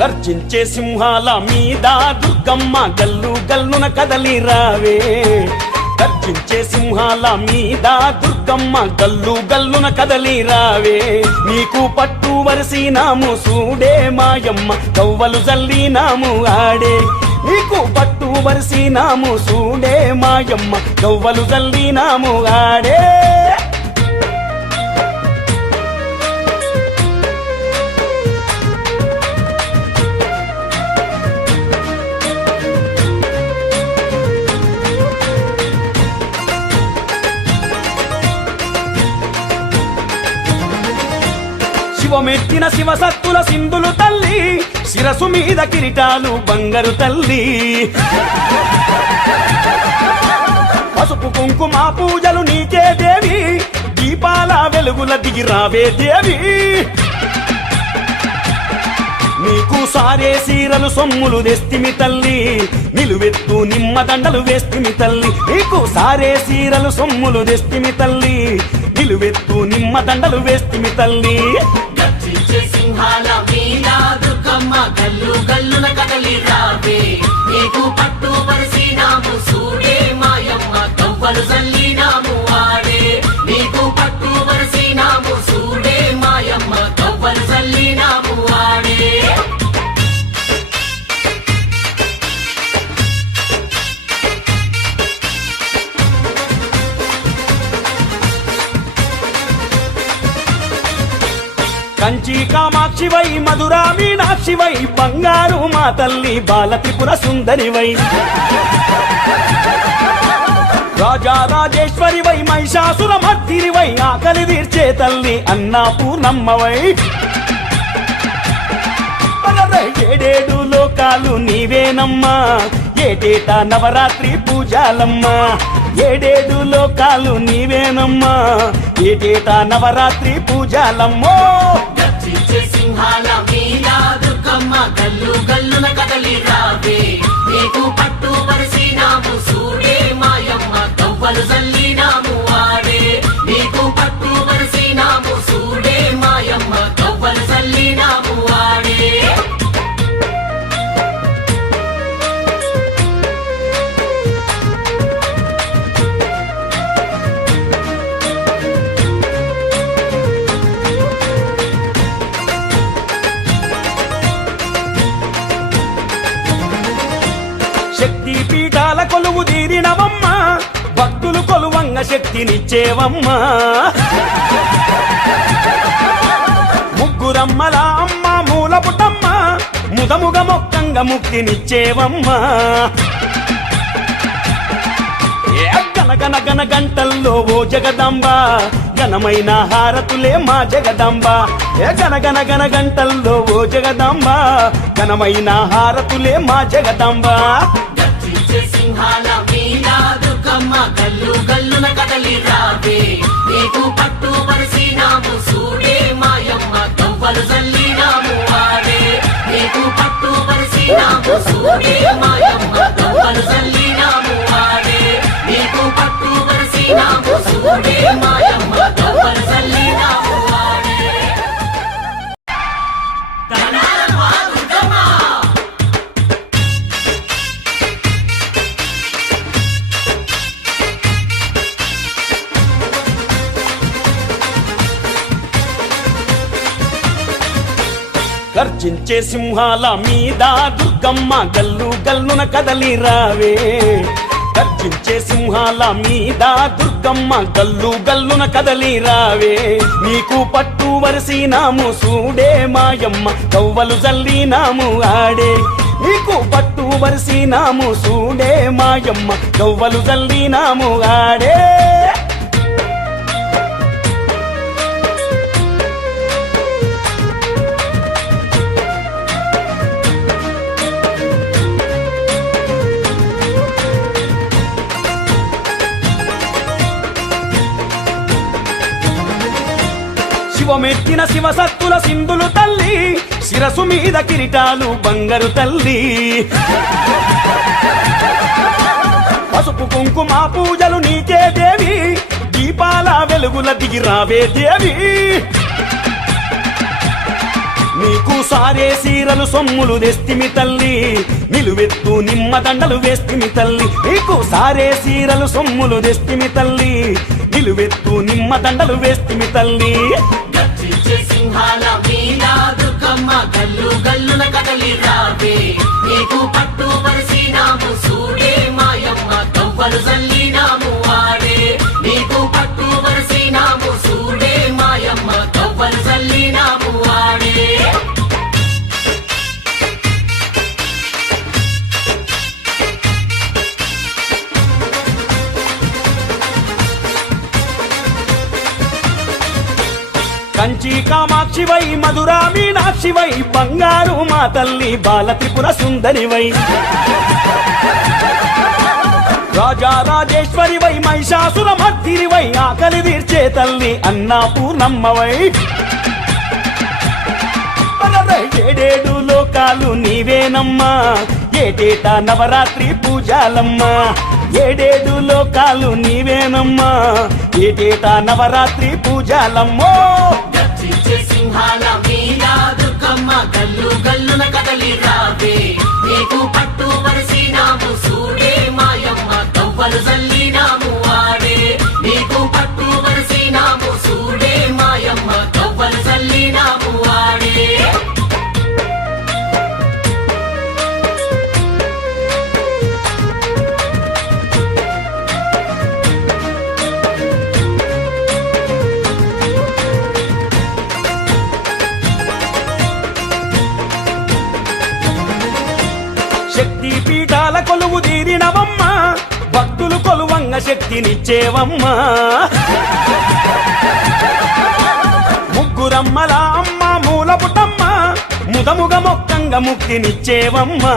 గర్జించే సింహాల మీద దుర్గమ్మ గల్లు గల్లున కదలి రావే. గర్జించే సింహాల మీద దుర్గమ్మ గల్లు గల్లున కదలి రావే. నీకు పట్టు వరిసినాము సూడే మాయమ్మ కవ్వలు జల్లినాము ఆడే. నీకు పట్టు వరిసినాము సూడే మాయమ్మ కవ్వలు జల్లినాము ఆడే. శివమెట్టిన శివసత్తుల సింధులు తల్లి, శిరసు మీద కిరీటాలు బంగారు తల్లి. పసుపు కుంకుమ పూజలు నీకే దేవి, దీపాల వెలుగుల దిగిరావే దేవి. నీకు సారే సీరలు సొమ్ములు తెస్తిమి తల్లి, నిలువెత్తు నిమ్మదండలు వేస్తిమి తల్లి. నీకు సారే సీరలు సొమ్ములు తెస్తిమి తల్లి, నిలువెత్తు నిమ్మదండలు వేస్తిమి తల్లి. గర్జించే సింహాల మీద దుర్గమ్మ గల్లు గల్లున కదలి రావే. నీకు పట్టు వరిసినాము సూడే మాయమ్మ కవ్వలు జల్లినాము ఆడే. నీకు పట్టు వరిసినాము సూడే మాయమ్మ కవ్వలు జల్లినాము ఆడే. కంచి కామాక్షివై మధురా మీనాక్షివై బంగారు మా తల్లి బాల త్రిపుర సుందరివై. రాజా రాజేశ్వరివై మహిషాసుర మర్దినివై ఆకలి తీర్చే తల్లి అన్నపూర్ణమ్మవై. ఏడేడు లోకాలు నీవేనమ్మా ఏటేటా నవరాత్రి పూజాలమ్మా. ఏడేడు లోకాలు నీవేనమ్మా ఏటేటా నవరాత్రి పూజాలమ్మో. గర్జించే సింహాల మీద దుర్గమ్మ గల్లు గల్లున కదలి రావే. నీకు పట్టు వరిసినాము సూడే మాయమ్మ కవ్వలు జల్లినాము ఆడే. నీకు పట్టు వరిసినాము సూడే మాయమ్మ కవ్వలు జల్లినాము ఆడే. శక్తి పీఠాల కొలువు తీరినవమ్మ భక్తులు కొలువంగ శక్తినిచ్చేవమ్మా. ముగ్గురమ్మల అమ్మ మూల పుటమ్మ ముదముగ మొక్కంగ ముక్తినిచ్చేవమ్మా. గనగన గన గంటల్లో ఓ జగదంబ ఘనమైన హారతులే మా జగదంబ. గనగన గన గంటల్లో ఓ జగదంబ ఘనమైన హారతులే మా జగదంబ. గర్జించే సింహాల మీద దుర్గమ్మ గల్లు గల్లున కదలి రావే. నీకు పట్టు వరిసినాము సూడే మాయమ్మ కవ్వలు జల్లినాము ఆడే. నీకు పట్టు వరిసినాము సూడే మాయమ్మ కవ్వలు జల్లినాము ఆడే. నీకు పట్టు వరిసినాము సూడే మాయమ్మ కవ్వలు జల్లినాము ఆడే. ధనాలమ్మా దుర్గమ్మ. గర్జించే సింహాల మీద దుర్గమ్మ గల్లు గల్లున కదలి రావే. గర్జించే సింహాల మీద దుర్గమ్మ గల్లు గల్లున కదలి రావే. నీకు పట్టు వరిసినాము సూడే మాయమ్మ కవ్వలు జల్లినాము ఆడే. నీకు పట్టు వరిసినాము సూడే మాయమ్మ కవ్వలు జల్లినాము ఆడే. శివమెట్టిన శివసత్తుల సింధులు తల్లి, శిరసు మీద కిరీటాలు బంగారు తల్లి. పసుపు కుంకుమ పూజలు నీకే దేవి, దీపాల వెలుగుల దిగిరావే దేవి. నీకు సారే సీరలు సొమ్ములు తెస్తిమి తల్లి నిలువెత్తు నిమ్మదండలు వేస్తిమి తల్లి నీకు సారే సీరలు సొమ్ములు తెస్తిమి తల్లి నిలువెత్తు నిమ్మదండలు వేస్తిమి తల్లి గర్జించే సింహాల మీద దుర్గమ్మ గల్లు గల్లున కదలి రావే నీకు పట్టు పరిసినాము సూడే మాయమ్మ తవ్వలు జల్లినాము ఆడే నీకు పట్టు పరిసినాము సూడే మాయమ్మ తవ్వలు జల్లినాము ఆడే కంచి కామాక్షివై మధురా మీనాక్షివై బంగారు మా తల్లి బాల త్రిపుర సుందరివై రాజా రాజేశ్వరివై మహిషాసుర మర్దినివై ఆకలి తీర్చే తల్లి అన్నపూర్ణమ్మవై ఏడేడు లోకాలు నీవేనమ్మా ఏటేటా నవరాత్రి పూజాలమ్మా ఏడేడు లోకాలు నీవేనమ్మా ఏటేటా నవరాత్రి పూజాలమ్మో గర్జించే సింహాల మీద దుర్గమ్మ గల్లు గల్లున కదలి రావే నీకు పట్టు పరిసినాము సూడే మాయమ్మ తవ్వలు జల్లినాము ఆడే నీకు పట్టు పరిసినాము సూడే మాయమ్మ తవ్వలు జల్లినాము ఆడే శక్తి పీఠాల కొలువు తీరినవమ్మ భక్తులు కొలువంగ శక్తినిచ్చేవమ్మా ముగ్గురమ్మల అమ్మ మూల పుటమ్మ ముదముగ మొక్కంగ ముక్తినిచ్చేవమ్మా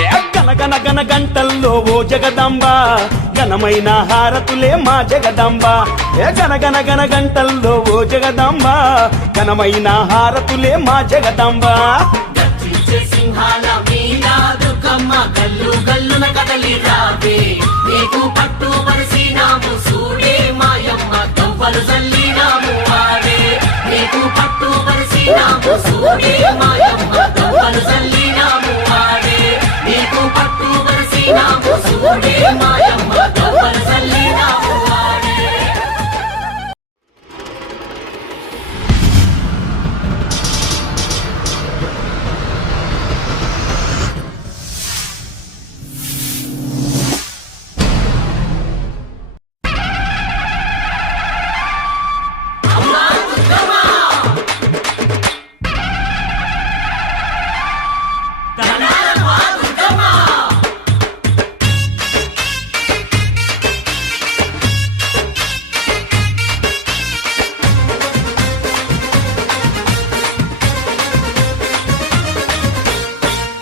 ఏ గనగన గన గంటల్లో ఓ జగదంబ ఘనమైన హారతులే మా జగదంబ ఏ గనగన గన గంటల్లో ఓ జగదంబ ఘనమైన హారతులే మా జగదంబ గర్జించే సింహాల మీద దుర్గమ్మ గల్లు గల్లున కదలి రావే నీకు పట్టు పరిసినాము సూడే మాయమ్మ తవ్వలు జల్లినాము ఆడే నీకు పట్టు పరిసినాము సూడే మాయమ్మ తవ్వలు జల్లినాము ఆడే నీకు పట్టు పరిసినాము సూడే మాయమ్మ తవ్వలు జల్లినాము ఆడే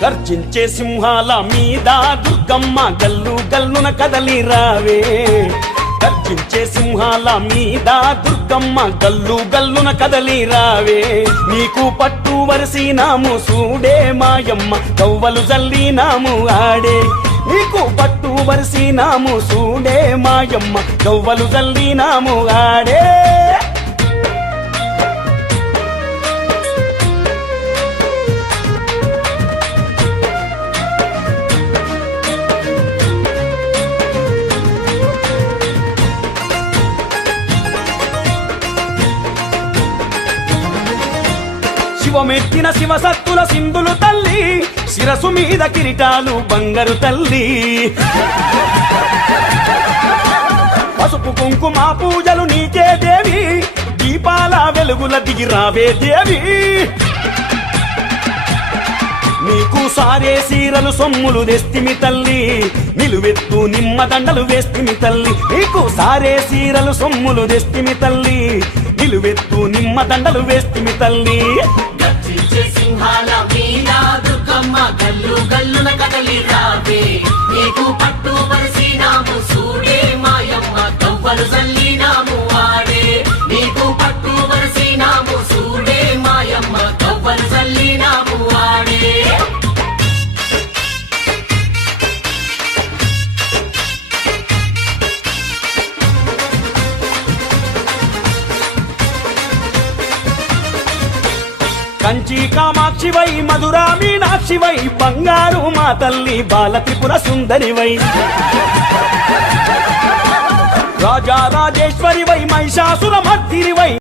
గర్జించే సింహాల మీద దుర్గమ్మ గల్లు గల్లున కదలి రావే గర్జించే సింహాల మీద దుర్గమ్మ గల్లు గల్లున కదలి రావే నీకు పట్టు వరిసినాము సూడే మాయమ్మ కవ్వలు జల్లినాము ఆడే నీకు పట్టు వరిసినాము సూడే మాయమ్మ కవ్వలు జల్లినాము ఆడే శివమెట్టిన శివసత్తుల సింధులు తల్లి శిరసు మీద కిరీటాలు బంగారు తల్లి పసుపు కుంకుమ పూజలు నీకే దేవి దీపాల వెలుగుల దిగిరావే దేవి నీకు సారే సీరలు సొమ్ములు తెస్తిమి తల్లి నిలువెత్తు నిమ్మదండలు వేస్తిమి తల్లి నీకు సారే సీరలు సొమ్ములు తెస్తిమి తల్లి నిలువెత్తు నిమ్మదండలు వేస్తిమి తల్లి గర్జించే సింహాల మీద దుర్గమ్మ గల్లు గల్లున కదలి రావే నీకు పట్టు పరిసినాము సూడే మాయమ్మ తవ్వలు జల్లినాము ఆడే నీకు పట్టు పరిసినాము సూడే మాయమ్మ తవ్వలు జల్లినాము ఆడే కంచి కామాక్షివై మధురా మీనాక్షివై బంగారు మా తల్లి బాల త్రిపుర సుందరివై రాజా రాజేశ్వరివై మహిషాసుర మర్దినివై